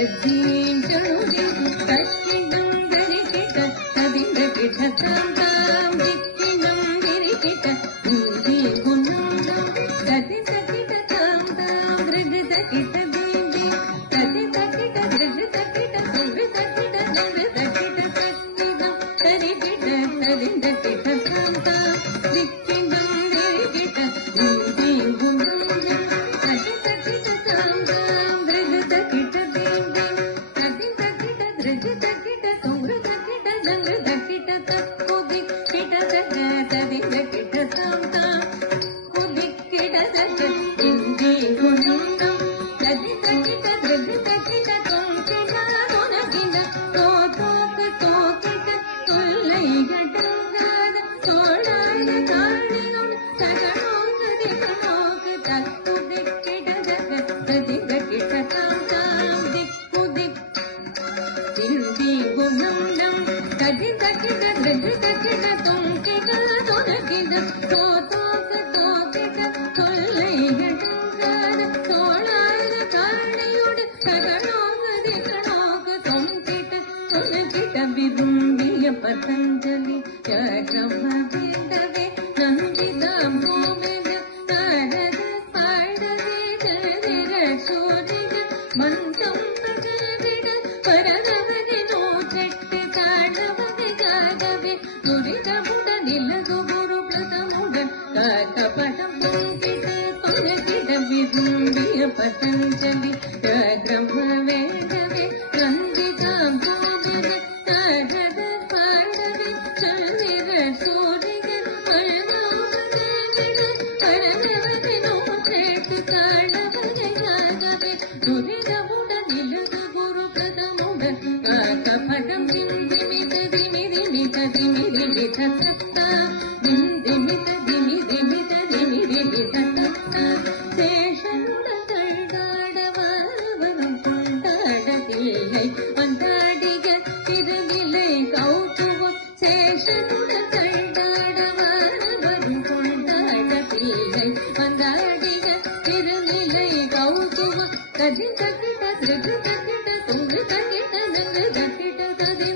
ಪತಂಜಲಿ ಪತಂಜಲಿ ಬ್ರಹ್ಮ ವೇದವೇ ವಂದಿತಾಂ ಭೋಜನ ತಾಡದ ಪಾಡವೆ ಚಂದಿರ ಸೂರ್ಯ ಪರನವನಿಗೆ ಪರನವನಿಗೆ ನೋಟೆಟ್ಟು ತಾಳವನೆ ಜಾಗವೇ ದುರಿದ ಮುಡ ನಿಲದ ಗುರು ಪ್ರಥಮುಡ ಕಪಟಂ ದಿಮಿತ ದಿಮಿತ ದಿಮಿತ ತತ್ತ ದಿಮಿತ ದಿಮಿತ ದಿಮಿತ ತತ್ತ ಶೇಷನುಡ வந்தாடிக திருநிலை கௌதுவம் சேஷனுட கண்டாடவரும் கொண்டாட பீலை வந்தாடிக திருநிலை கௌதுவம் கதி தக்கிட திருகு தக்கிட துங்கு தக்கிட நங்கு தக்கிட கதி